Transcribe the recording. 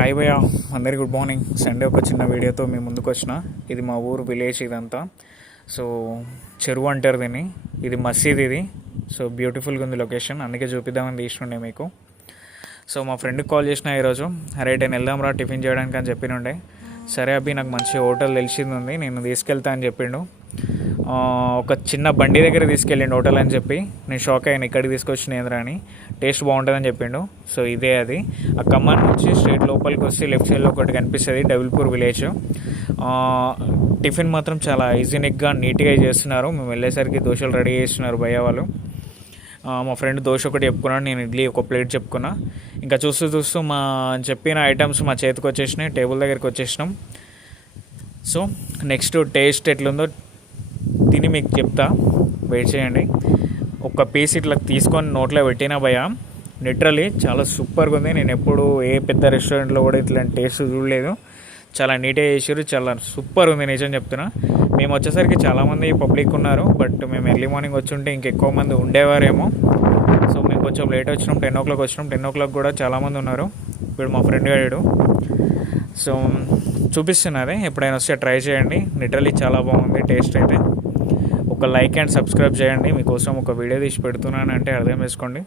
Hi భయ్య, అందరికీ good morning. Sunday ఒక చిన్న వీడియోతో మీ ముందుకు వచ్చిన. ఇది మా ఊరు విలేజ్ ఇదంతా. సో చెరువు అంటారు దీన్ని. ఇది మసీద్ ఇది. సో బ్యూటిఫుల్గా ఉంది లొకేషన్, అందుకే చూపిద్దామని తీసుకుండే మీకు. సో మా ఫ్రెండ్కి కాల్ చేసిన ఈరోజు, అరే నేను వెళ్దాం రా టిఫిన్ చేయడానికి అని చెప్పినుండే. సరే అబ్బి, నాకు మంచి హోటల్ తెలిసింది ఉంది, నేను తీసుకెళ్తా అని చెప్పిండు. ఒక చిన్న బండి దగ్గర తీసుకెళ్ళిండు హోటల్ అని చెప్పి. నేను షాక్ అయ్యాను, ఇక్కడికి తీసుకొచ్చిన ఏంద్రా అని. టేస్ట్ బాగుంటుందని చెప్పిండు. సో ఇదే అది. ఆ ఖమ్మం నుంచి స్ట్రేట్ లోపలికి వస్తే లెఫ్ట్ సైడ్లో ఒకటి కనిపిస్తుంది, డబుల్పూర్ విలేజ్. టిఫిన్ మాత్రం చాలా హైజీనిక్గా నీట్గా చేస్తున్నారు. మేము వెళ్ళేసరికి దోశలు రెడీ చేస్తున్నారు భయ్య వాళ్ళు. మా ఫ్రెండ్ దోశ ఒకటి చెప్పుకున్నాడు, నేను ఇడ్లీ ఒక ప్లేట్ చెప్పుకున్నా. ఇంకా చూస్తూ చూస్తూ మా చెప్పిన ఐటమ్స్ మా చేతికి వచ్చేసినాయి, టేబుల్ దగ్గరికి వచ్చేసినాం. సో నెక్స్ట్ టేస్ట్ ఎట్లుందో తిని మీకు చెప్తా, వెయిట్ చేయండి. ఒక పీస్ ఇట్లా తీసుకొని నోట్లో పెట్టినా భయ, లిటరలీ చాలా సూపర్గా ఉంది. నేను ఎప్పుడు ఏ పెద్ద రెస్టారెంట్లో కూడా ఇట్లాంటి టేస్ట్ చూడలేదు. చాలా నీట్గా చేసారు, చాలా సూపర్ ఉంది, నిజం చెప్తున్నా. మేము వచ్చేసరికి చాలామంది పబ్లిక్ ఉన్నారు, బట్ మేము ఎర్లీ మార్నింగ్ వచ్చి ఉంటే ఇంకెక్కువ మంది ఉండేవారేమో. సో మేము కొంచెం లేట్ వచ్చినాం, 10 o'clock వచ్చినాం. 10 o'clock కూడా చాలామంది ఉన్నారు. ఇప్పుడు మా ఫ్రెండ్ గాడు. సో చూపిస్తున్నది, ఎప్పుడైనా వస్తే ట్రై చేయండి. లిటరలీ చాలా బాగుంది టేస్ట్ అయితే. ఒక లైక్ అండ్ సబ్స్క్రైబ్ చేయండి, మీకోసం ఒక వీడియో తీసి పెడుతున్నాను అంటే అర్థం చేసుకోండి.